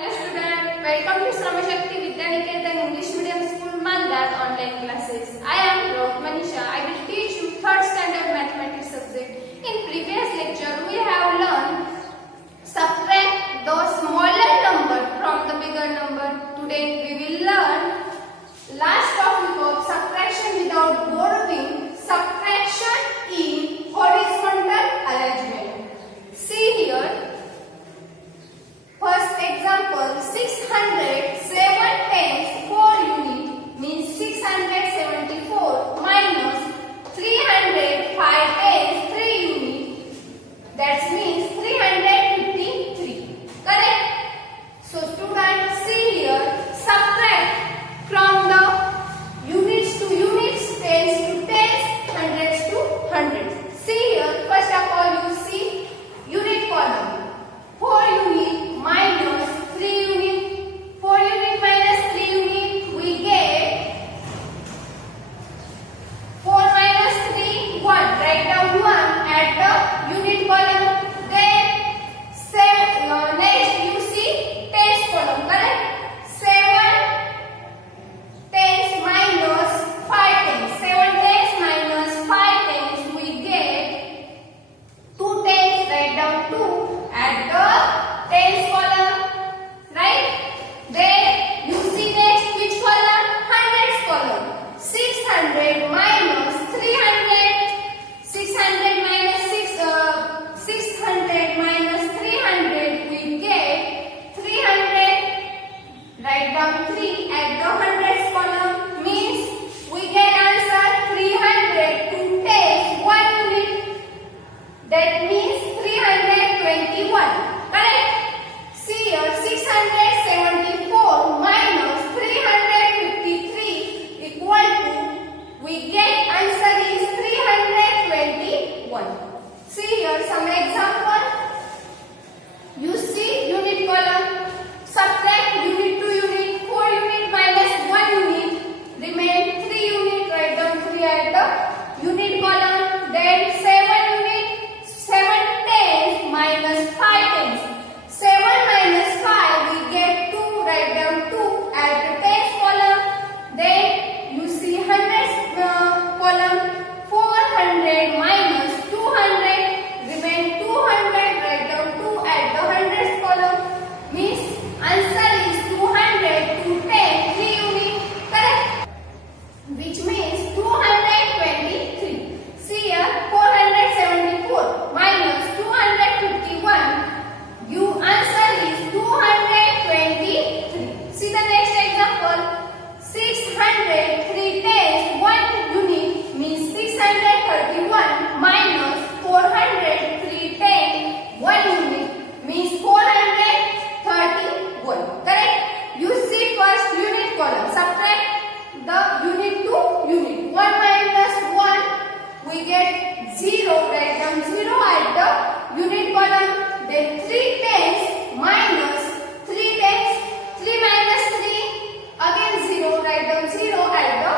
Hello student, welcome to Shramashakti Vidyaniketan English Medium School Mandal online classes. I am Manisha. I will teach you 3rd standard mathematics subject. In previous lecture we have learned subtract the smaller number from the bigger number. Today we will learn last topic of subtraction without borrowing, subtraction in horizontal arrangement. See here. First example, 600 7 tens 4 unit means 674 minus 300 5 tens 3 unit, that means 353. Correct? So students, see here, subtract from the units to units, tens to tens, hundreds to hundreds. See here, first of all you see unit column. 4 unit minus 3 unit, 4 unit minus 3 unit, we get 4 minus 3, 1. Write down 1 at the unit column. Then next you see tens column, correct? 7 tens minus 5 tens. 7 tens minus 5 tens, we get 2 tens. Write down 2 at the tens column, right? Then you see next which column? Hundreds column. 600 minus 300. 600 minus 600 minus 300, we get 300. Write down 3 at the hundreds column. Means we get answer 300 to tens 1 unit. That means 321. Correct? See here, 674 minus 353 equal to, we get answer is 321. See here some example. You see unit column, subtract unit to unit, 4 unit minus 1 unit, remain 3 unit. Write down 3 at the unit column. Then 7 unit, 7 tens minus 5 tens. 7 minus 5, we get 2. Write down 2 at the tens column. Then you see hundreds column. 400 minus 200, remain 200. Write down 2 at the hundreds column. Means answer is 200 to 10 3 unit. Correct? Which means 223. See here, 474 minus 251. You answer is 223. See the next example. 600 3 tens 1 unit means 631 minus 400 3 tens 1 unit means 431. Correct? You see first unit column. Subtract the unit to unit. 1 minus 1, we get 0. Write down 0 at the unit column. Then 3 tens minus 3 tens. 3 minus 3, again 0. Write down 0 at the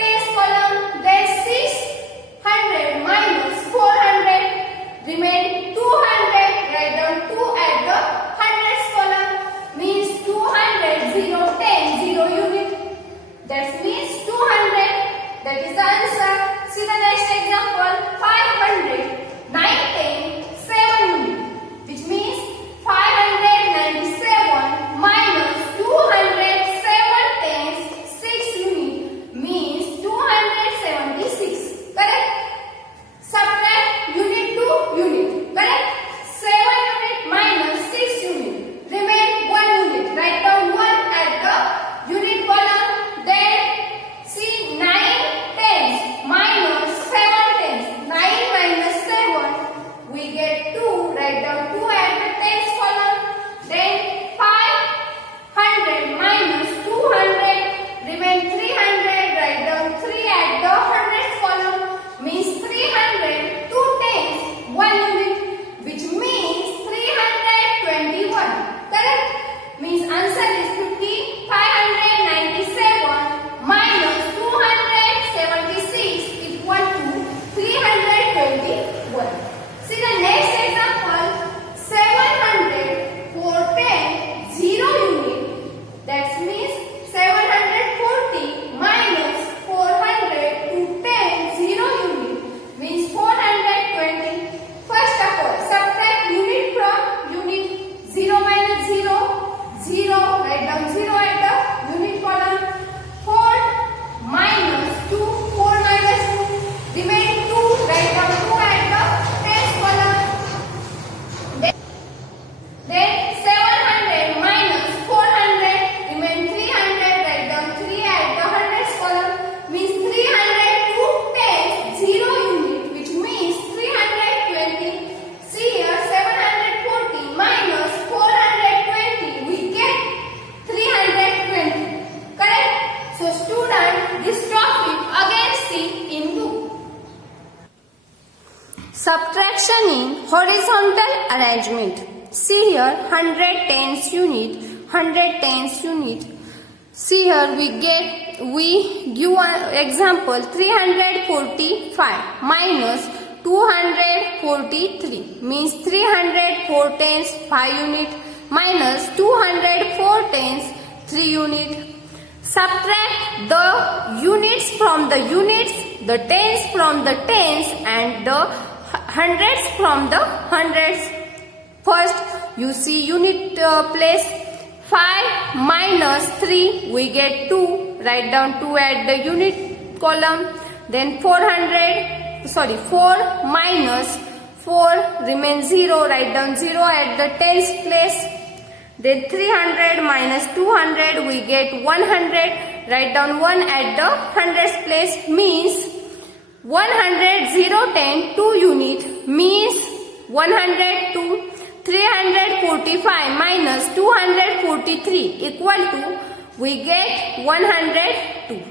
tens column. Then 600 minus 400, remain 200. Write down 2 at the hundreds column. Means 200, 0, 10, 0 unit. That means 200. That is the answer. See the next example. 500 9 10 7 unit, which means 597 minus 207 tens 6 unit means 276. Correct? Subtract unit to unit. Correct? 7 unit minus 6 unit, remain 1 unit. Write down 1 at the unit column. Then see 9 tens minus 7 tens. 9 minus 7, we get 2. Write down 2 at the tens column. Then 500 minus 200, remain 300. Write down 3 at the hundreds column. Means 300 2 tens 1 unit, which means 321. Correct? Means answer is 50. 597 minus 276 equal to 321. See the next example. 700 410 0 Subtraction in horizontal arrangement. See here 100 tens unit, 100 tens unit. See here we give an example 345 minus 243 means 304 tens 5 unit minus 204 tens 3 unit. Subtract the units from the units, the tens from the tens and the hundreds from the hundreds. First you see unit place. 5 minus 3 we get 2. Write down 2 at the unit column. Then 4 minus 4 remains 0. Write down 0 at the tens place. Then 300 minus 200 we get 100. Write down 1 at the hundreds place means 100 0 10 2 unit means 102. 345 minus 243 equal to we get 102.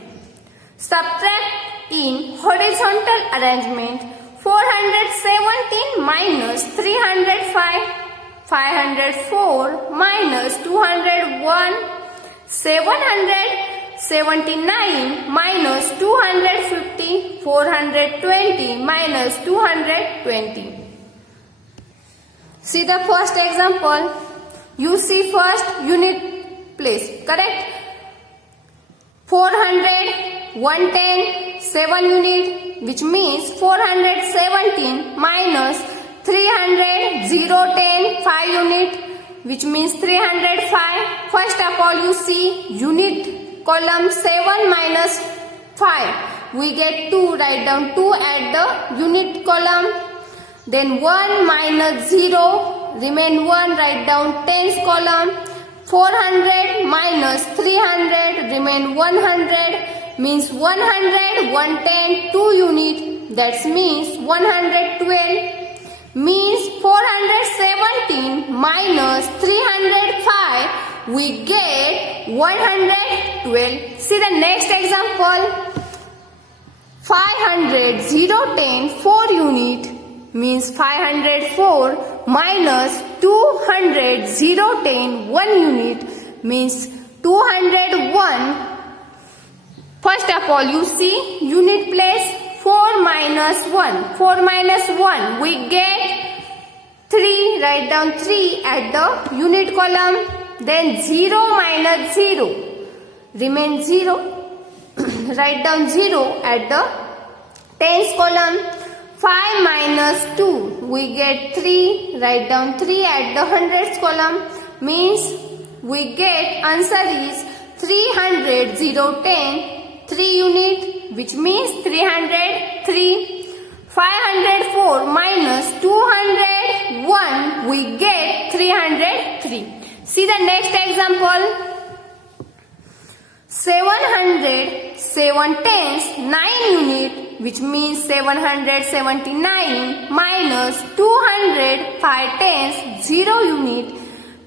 Subtract in horizontal arrangement 417 minus 305, 504 minus 201, 779 minus 250, 420 minus 220. See the first example. You see first unit place, correct? 400, 110, 7 unit, which means 417 minus 300, 0, 10, 5 unit, which means 305. First of all you see unit column 7 minus 5. We get 2, write down 2 at the unit column. Then 1 minus 0, remain 1, write down tens column. 400 minus 300, remain 100, means 100, 110, 2 unit, that means 112, means 417 minus 305, we get 112. See the next example. 500, 0, 10, 4 unit, means 504 minus 200 0 10 1 unit means 201. First of all you see unit place 4 minus 1. 4 minus 1 we get 3. Write down 3 at the unit column. Then 0 minus 0 remains 0. Write down 0 at the tens column. 5 minus 2 we get 3. Write down 3 at the hundreds column, means we get answer is 300 0 10 3 unit, which means 303. 504 minus 201 we get 303. See the next example. 700 7 tens 9 unit, which means 779 minus 200 5 tens 0 unit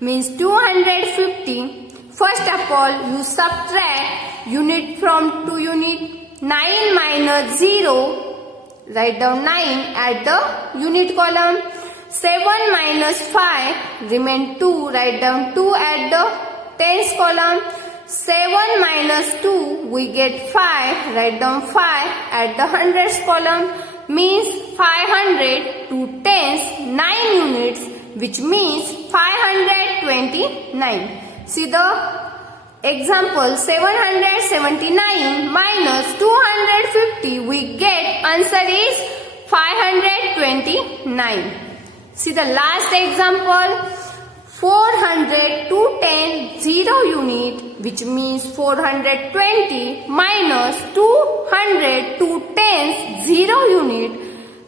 means 250. First of all you subtract unit from 2 unit. 9 minus 0, write down 9 at the unit column. 7 minus 5 remain 2, write down 2 at the tens column. 7 minus 2 we get 5, write down 5 at the hundreds column, means 500 to tens 9 units, which means 529. See the example. 779 minus 250 we get answer is 529. See the last example. 400 to 10 0 unit, which means 420 minus 200 to tens 0 unit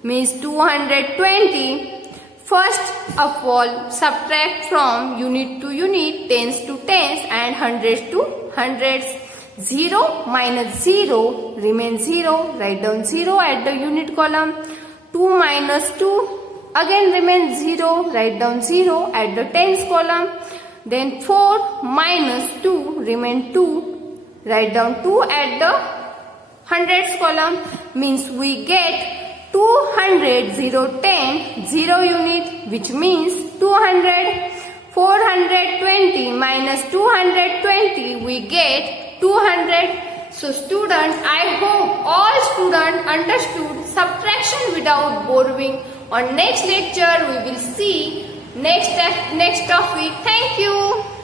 means 220. First of all subtract from unit to unit, tens to tens and hundreds to hundreds. 0 minus 0 remains 0, write down 0 at the unit column. 2 minus 2 again remains 0, write down 0 at the tens column. Then 4 minus 2 remain 2, write down 2 at the hundreds column, means we get 200, 0, 10, 0 unit, which means 200. 420 minus 220, we get 200. So students, I hope all students understood subtraction without borrowing. On next lecture, we will see next topic. Thank you.